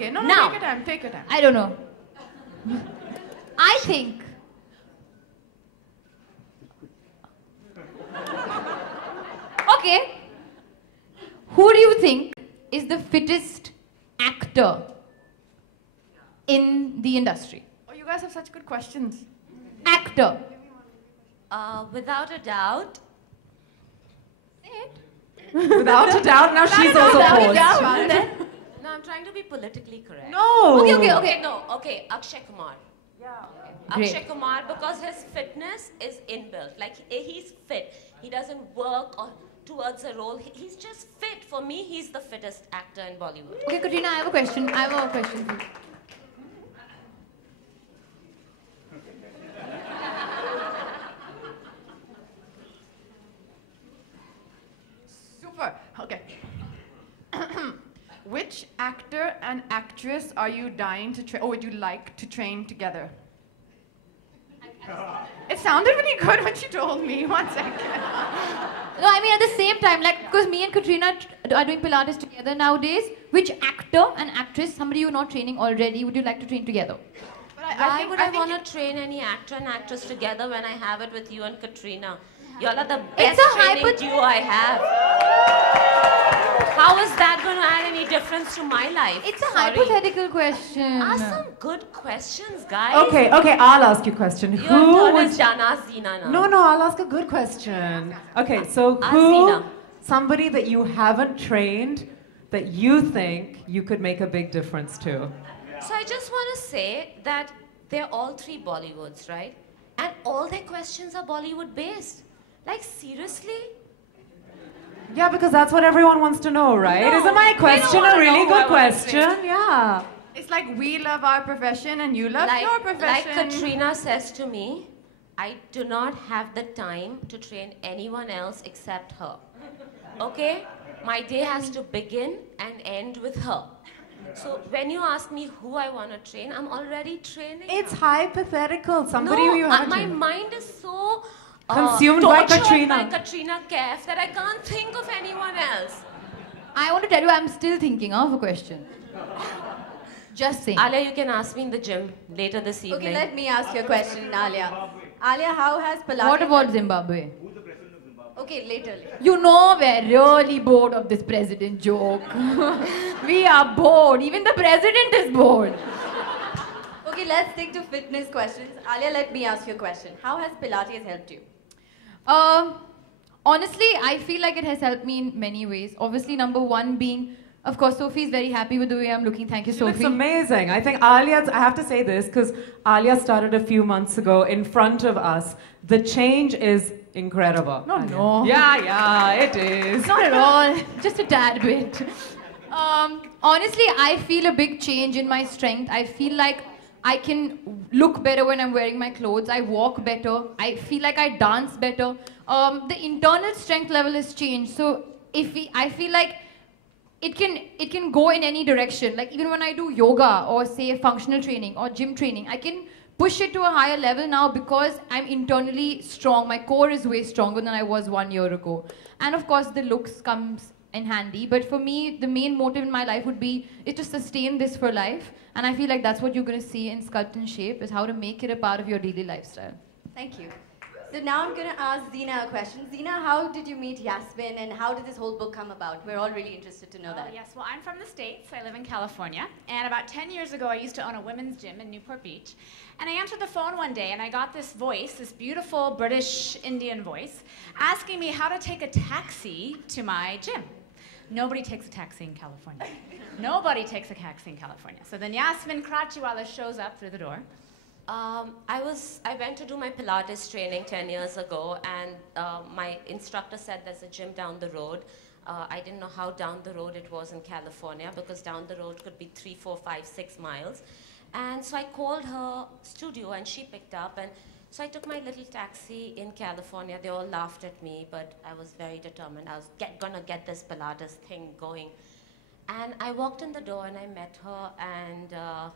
Okay, no, Now. take your time, take your time. I don't know. I think. Okay. Who do you think is the fittest actor in the industry? Oh, you guys have such good questions. Actor. Without a doubt, Without a doubt, now she's also paused. no, I'm trying to be politically correct. No. Okay. No, okay, Akshay Kumar. Great. Akshay Kumar, because his fitness is inbuilt. Like, he's fit. He doesn't work towards a role. He's just fit. For me, he's the fittest actor in Bollywood. Okay, Katrina, I have a question. I have a question for you. Super. Okay. Which actor and actress are you dying to train, or would you like to train together? It sounded really good when she told me. 1 second. No, I mean at the same time, like, because me and Katrina are doing Pilates together nowadays, which actor and actress, somebody you're not training already, would you like to train together? But Why would I think want to train any actor and actress together when I have it with you and Katrina? Y'all are the It's best a training duo I have. How is that going to add any difference to my life? It's a Sorry. hypothetical question. Ask some good questions, guys. Okay, I'll ask you a question. Your Who turn would... is done. Ask Zina now. No, I'll ask a good question. Okay, so Ask who, Zina. somebody that you haven't trained that you think you could make a big difference to? So I just want to say that they're all three Bollywoods, right? And all their questions are Bollywood based. Like, seriously? Yeah, because that's what everyone wants to know, right? No, Isn't my they question don't wanna a really know who I good wanna question? Yeah. it's like we love our profession and you love your Like profession. Katrina says to me, I do not have the time to train anyone else except her. Okay? My day has to begin and end with her. So when you ask me who I want to train, I'm already training. It's hypothetical. Somebody no, who you haven't my trained. mind is so Consumed by tortured Katrina. by Katrina Kaif that I can't think of anyone else. I want to tell you, I'm still thinking of a question. Just saying. Alia, you can ask me in the gym later this evening. Okay, let me ask you a question, Alia. Alia, how has Pilates... What about Zimbabwe? Okay, later. You know we're really bored of this president joke. We are bored. Even the president is bored. Okay, let's stick to fitness questions. Alia, let me ask you a question. How has Pilates helped you? Honestly, I feel like it has helped me in many ways. Obviously, number one being, of course, Sophie is very happy with the way I'm looking. Thank you, She Sophie. looks amazing. I think Alia's, I have to say this because Alia started a few months ago in front of us. The change is incredible. No. Yeah, it is. Not at all. Just a tad bit. Honestly, I feel a big change in my strength. I feel like I can look better when I'm wearing my clothes. I walk better. I feel like I dance better. The internal strength level has changed. So I feel like it can go in any direction. Like even when I do yoga or say functional training or gym training, I can push it to a higher level now because I'm internally strong. My core is way stronger than I was 1 year ago. And of course the looks comes in handy. But for me, the main motive in my life would be is to sustain this for life. And I feel like that's what you're going to see in Sculpt and Shape, is how to make it a part of your daily lifestyle. Thank you. So now I'm going to ask Zina a question. Zina, how did you meet Yasmin and how did this whole book come about? We're all really interested to know that. Yes, well, I'm from the States. I live in California. And about 10 years ago, I used to own a women's gym in Newport Beach. And I answered the phone one day, and I got this voice, this beautiful British Indian voice, asking me how to take a taxi to my gym. Nobody takes a taxi in California. Nobody takes a taxi in California. So then Yasmin Kratchiwala shows up through the door. I went to do my Pilates training 10 years ago, and my instructor said there's a gym down the road. I didn't know how down the road it was in California, because down the road could be 3, 4, 5, 6 miles. And so I called her studio, and she picked up, and so I took my little taxi in California. They all laughed at me, but I was very determined. I was gonna get this Pilates thing going. And I walked in the door, and I met her, and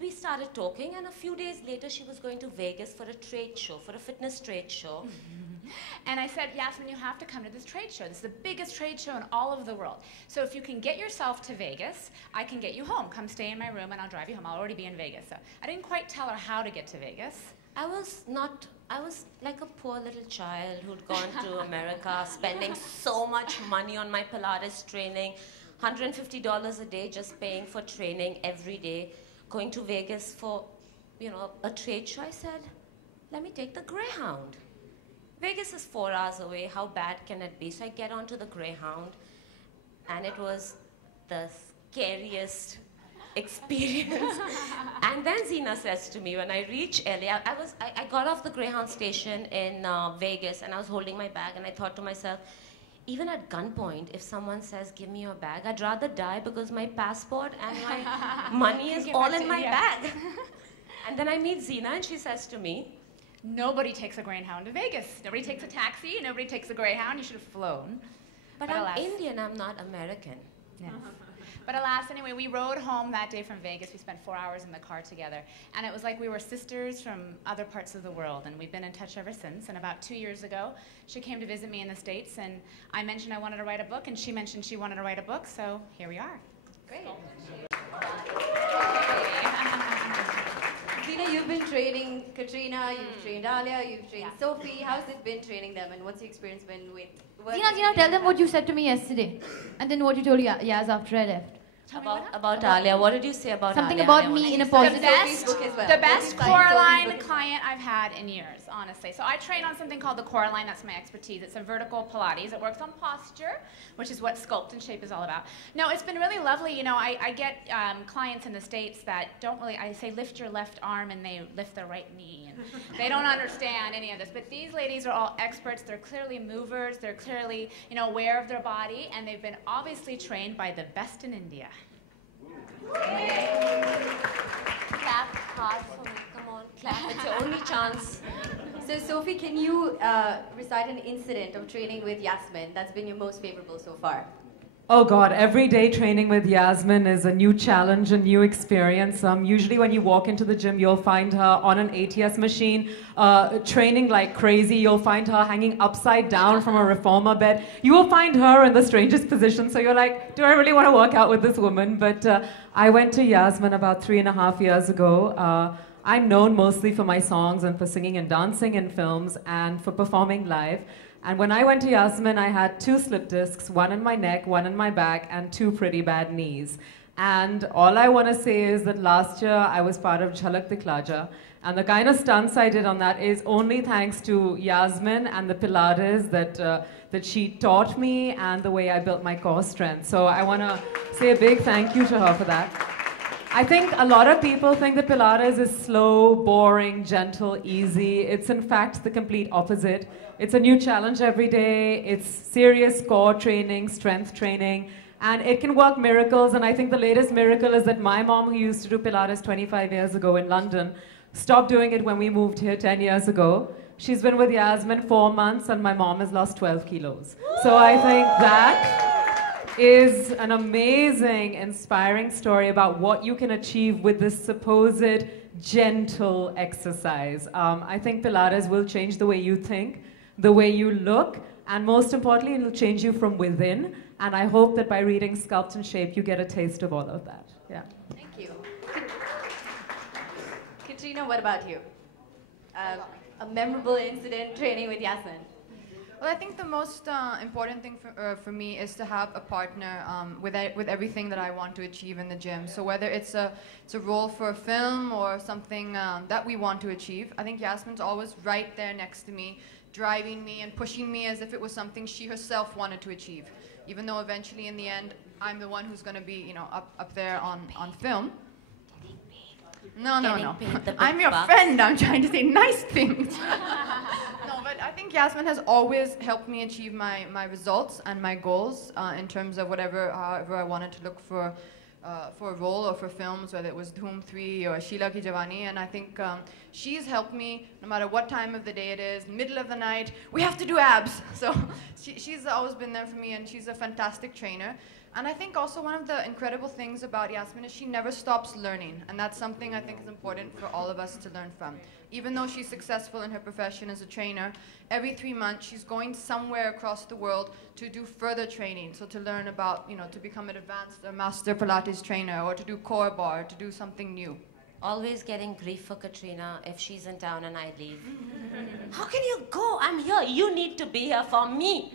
we started talking, and a few days later she was going to Vegas for a trade show, for a fitness trade show. And I said, Yasmin, you have to come to this trade show. This is the biggest trade show in all of the world. So if you can get yourself to Vegas, I can get you home. Come stay in my room and I'll drive you home. I'll already be in Vegas. So I didn't quite tell her how to get to Vegas. I was like a poor little child who'd gone to America, spending so much money on my Pilates training, $150 a day just paying for training every day, going to Vegas for, a trade show. I said, let me take the Greyhound. Vegas is 4 hours away. How bad can it be? So I get onto the Greyhound, and it was the scariest experience. And then Zina says to me, when I reach LA, I got off the Greyhound station in Vegas, and I was holding my bag, and I thought to myself, even at gunpoint, if someone says, give me your bag, I'd rather die because my passport and my money is all in my bag. And then I meet Zina, and she says to me, nobody takes a Greyhound to Vegas. Nobody takes a taxi. Nobody takes a Greyhound. You should have flown. But I'm Indian. I'm not American. Yes. But alas, anyway, we rode home that day from Vegas. We spent 4 hours in the car together. And it was like we were sisters from other parts of the world. And we've been in touch ever since. And about 2 years ago, she came to visit me in the States. And I mentioned I wanted to write a book. And she mentioned she wanted to write a book. So here we are. Great. Zina, you've been training Katrina, you've trained Alia, you've trained Sophie. How's it been training them, and what's your experience been with working Zina, tell them what you said to me yesterday, and then what you told Yaz after I left. About Alia. What did you say about Something Alia? about me in a positive The best Coraline client I've had in years, honestly. So I train on something called the Coraline. That's my expertise. It's a vertical Pilates. It works on posture, which is what Sculpt and Shape is all about. No, it's been really lovely. You know, I get clients in the States that don't really, I say lift your left arm and they lift their right knee. And they don't understand any of this. But these ladies are all experts. They're clearly movers. They're clearly, aware of their body. And they've been obviously trained by the best in India. Clap hard for me. Come on, clap. It's your only chance. So, Sophie, can you recite an incident of training with Yasmin that's been your most favorable so far? Oh God, every day training with Yasmin is a new challenge, a new experience. Usually when you walk into the gym, you'll find her on an ATS machine, training like crazy. You'll find her hanging upside down from a reformer bed. You will find her in the strangest position. So you're like, do I really want to work out with this woman? But I went to Yasmin about 3.5 years ago. I'm known mostly for my songs and for singing and dancing in films and for performing live. And when I went to Yasmin, I had 2 slip discs, one in my neck, one in my back, and 2 pretty bad knees. And all I want to say is that last year I was part of Jhalak Dikhla Ja, and the kind of stunts I did on that is only thanks to Yasmin and the Pilates that she taught me and the way I built my core strength. So I want to say a big thank you to her for that. I think a lot of people think that Pilates is slow, boring, gentle, easy. It's in fact the complete opposite. It's a new challenge every day. It's serious core training, strength training, and it can work miracles. And I think the latest miracle is that my mom, who used to do Pilates 25 years ago in London, stopped doing it when we moved here 10 years ago. She's been with Yasmin 4 months, and my mom has lost 12 kilos. So I think that is an amazing, inspiring story about what you can achieve with this supposed gentle exercise. I think Pilates will change the way you think, the way you look, and most importantly, it will change you from within. And I hope that by reading Sculpt and Shape, you get a taste of all of that. Yeah. Thank you. Katrina, what about you? A memorable incident training with Yasmin? Well, I think the most important thing for me is to have a partner with everything that I want to achieve in the gym. So whether it's a role for a film or something that we want to achieve, I think Yasmin's always right there next to me, driving me and pushing me as if it was something she herself wanted to achieve. Even though eventually in the end, I'm the one who's going to be, up there on film. No. I'm your friend. I'm trying to say nice things. No, but I think Yasmin has always helped me achieve my results and my goals in terms of however I wanted to look for a role or for films, whether it was Dhoom 3 or Sheila Ki Jawani. And I think she's helped me no matter what time of the day it is, middle of the night, we have to do abs. So she's always been there for me, and she's a fantastic trainer. And I think also one of the incredible things about Yasmin is she never stops learning. And that's something I think is important for all of us to learn from. Even though she's successful in her profession as a trainer, every 3 months she's going somewhere across the world to do further training. So to learn about, you know, to become an advanced or master Pilates trainer, or to do core bar, to do something new. Always getting grief for Katrina if she's in town and I leave. How can you go? I'm here. You need to be here for me.